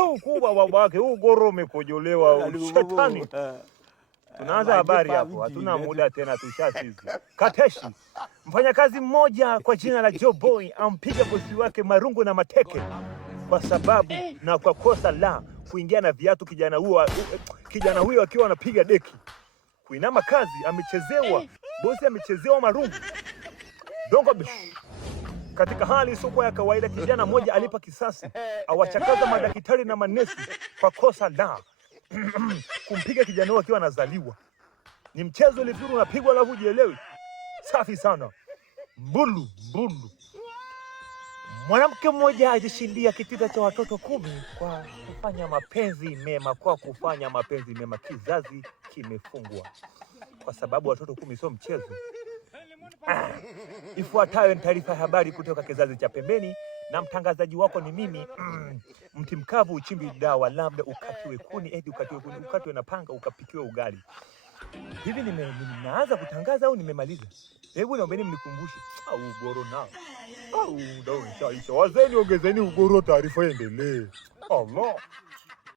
kubwa babake, ugoro umekojolewa shetani. Tunaanza habari hapo, hatuna muda tena, tushasizi. Kateshi, mfanyakazi mmoja kwa jina la Joe Boy ampiga bosi wake marungu na mateke kwa sababu na kwa kosa la kuingia na viatu kijana huyo akiwa anapiga deki. Kuinama kazi, amechezewa, bosi amechezewa marungu. Dongo bish. Katika hali isiyokuwa ya kawaida, kijana mmoja alipa kisasi, awachakaza madaktari na manesi kwa kosa la kumpiga kijana huyo akiwa anazaliwa. Ni mchezo ulifuru unapigwa alafu hujielewi. Safi sana. Mbulu. Mwanamke mmoja ajishindia kitita cha watoto 10 kwa kufanya mapenzi mema. Kizazi kimefungwa kwa sababu watoto 10 sio mchezo. Ifuatayo ni taarifa ya habari kutoka kizazi cha pembeni, na mtangazaji wako ni mimi. Mti mkavu uchimbi dawa, labda ukatiwe kuni, ukatiwe na panga, ukapikiwe ugali. Hivi nimeanza kutangaza au nimemaliza? Hebu naombeni mnikumbushe. Ugoro nao. Ndio nishaisha. Wazeni ongezeni ugoro, taarifa iendelee. Allah.